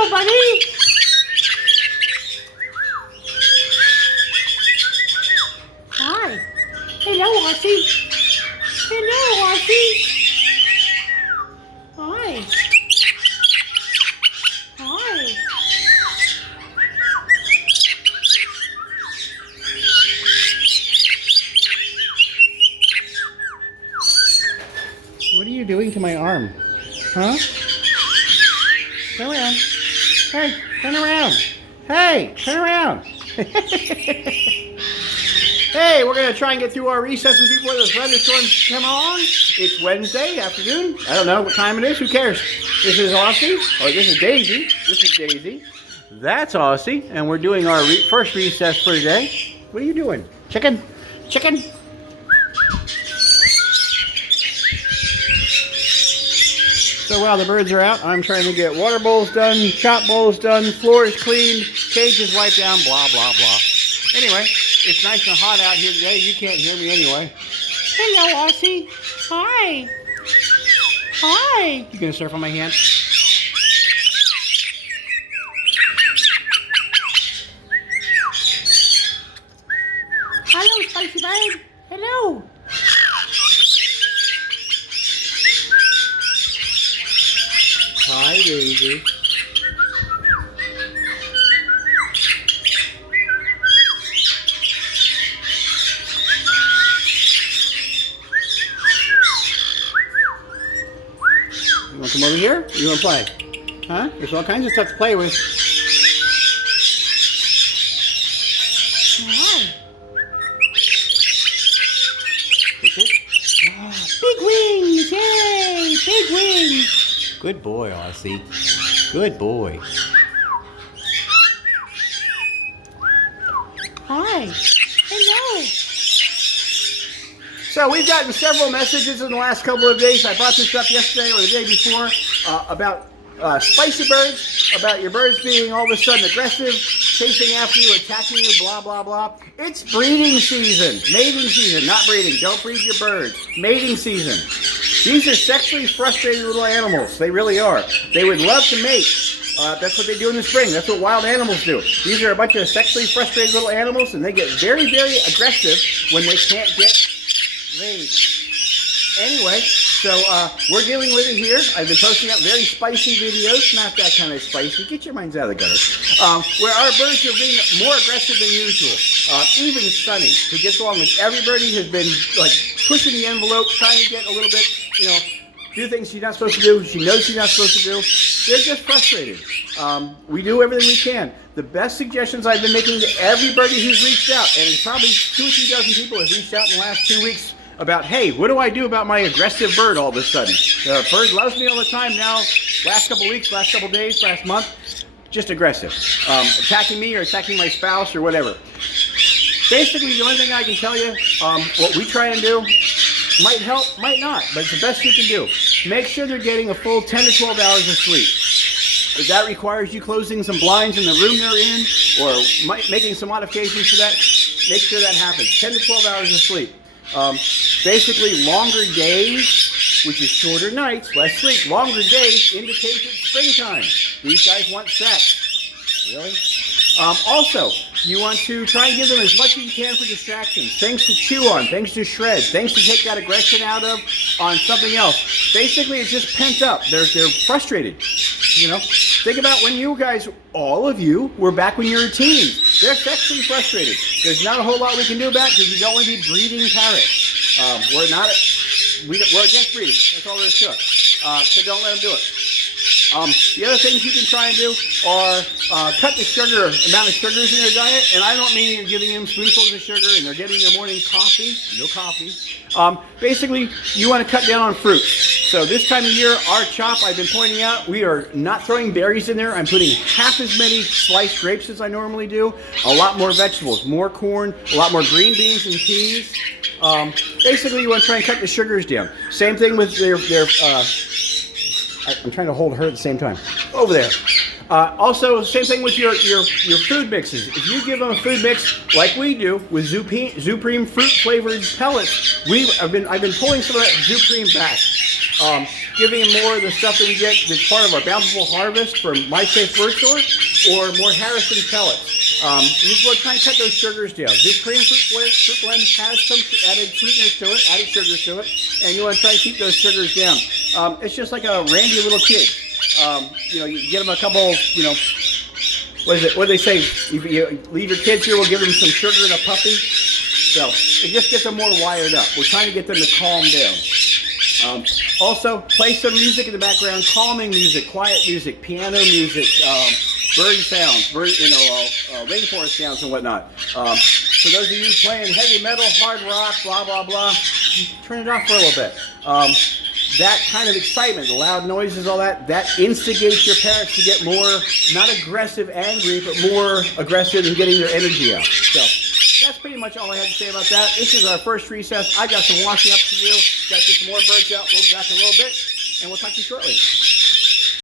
Hello, buddy. Hi. Hello, Aussie. Hello, Aussie. Hi. Hi. What are you doing to my arm? Huh? Turn around. Hey, turn around. Hey, turn around. Hey, we're going to try and get through our recesses before the thunderstorms come on. It's Wednesday afternoon. I don't know what time it is. Who cares? This is Aussie. Or this is Daisy. This is Daisy. That's Aussie. And we're doing our first recess for today. What are you doing? Chicken? Chicken? So while the birds are out, I'm trying to get water bowls done, chop bowls done, floors cleaned, cages wiped down, blah, blah, blah. Anyway, it's nice and hot out here today. You can't hear me anyway. Hello, Aussie. Hi. Hi. You gonna surf on my hand? Hello, Spicy Bird. Hello. Hi, Daisy. You want to come over here? Or you want to play? Huh? There's all kinds of stuff to play with. Hi. Big wings! Yay! Big wings! Good boy, Aussie. Good boy. Hi. Hello. So we've gotten several messages in the last couple of days. I brought this up yesterday or the day before about spicy birds, about your birds being all of a sudden aggressive, chasing after you, attacking you, blah, blah, blah. It's breeding season. Mating season, not breeding. Don't breed your birds. Mating season. These are sexually frustrated little animals. They really are. They would love to mate. That's what they do in the spring. That's what wild animals do. These are a bunch of sexually frustrated little animals, and they get very, very aggressive when they can't get laid. Anyway, so we're dealing with it here. I've been posting up very spicy videos. Not that kind of spicy. Get your minds out of the gutter. Where our birds are being more aggressive than usual. Even Sunny, who gets along with everybody, has been like pushing the envelope, trying to get a little bit, do things she's not supposed to do. She knows she's not supposed to do. They're just frustrated. We do everything we can. The best suggestions I've been making to everybody who's reached out, and it's probably 2 or 3 dozen people have reached out in the last 2 weeks about, hey, what do I do about my aggressive bird all of a sudden? The bird loves me all the time now. Last couple weeks, last couple days, last month, just aggressive. Attacking me or attacking my spouse or whatever. Basically, the only thing I can tell you, what we try and do, might help, might not, but it's the best you can do. Make sure they're getting a full 10 to 12 hours of sleep. If that requires you closing some blinds in the room they're in, or making some modifications to that, make sure that happens. 10 to 12 hours of sleep. Basically, longer days, which is shorter nights, less sleep. Longer days indicates it's springtime. These guys want sex. Really? Also, you want to try and give them as much as you can for distractions. Things to chew on, things to shred, things to take that aggression out of on something else. Basically, it's just pent up. They're frustrated. Think about when you guys, all of you, were back when you were teens. They're sexually frustrated. There's not a whole lot we can do about it because you don't want to be breeding parrots. We're against breeding. That's all there is to it. So don't let them do it. The other things you can try and do are cut the amount of sugars in their diet, and I don't mean you're giving them spoonfuls of sugar and they're getting their morning coffee. No coffee. Basically, you want to cut down on fruit. So this time of year, our chop, I've been pointing out, we are not throwing berries in there. I'm putting half as many sliced grapes as I normally do. A lot more vegetables, more corn, a lot more green beans and peas. Basically, you want to try and cut the sugars down. Same thing with their I'm trying to hold her at the same time. Over there. Also, same thing with your food mixes. If you give them a food mix like we do with Zupreme fruit flavored pellets, I've been pulling some of that Zupreme back. giving them more of the stuff that we get that's part of our bountiful harvest from My Safe Bird Store, or more Harrison pellets. You just want to try and cut those sugars down. This Korean fruit blend has some added sweetness to it, added sugars to it, and you want to try to keep those sugars down. It's just like a randy little kid. You get them a couple, what do they say? You leave your kids here, we'll give them some sugar and a puppy. So it just gets them more wired up. We're trying to get them to calm down. Also, play some music in the background, calming music, quiet music, piano music, bird sounds, rainforest sounds and whatnot. For those of you playing heavy metal, hard rock, blah, blah, blah, turn it off for a little bit. That kind of excitement, the loud noises, all that instigates your parrots to get more, not aggressive, angry, but more aggressive in getting their energy out. So that's pretty much all I had to say about that. This is our first recess. I got some washing up to do. Got to get some more birds out. We'll be back in a little bit, and we'll talk to you shortly.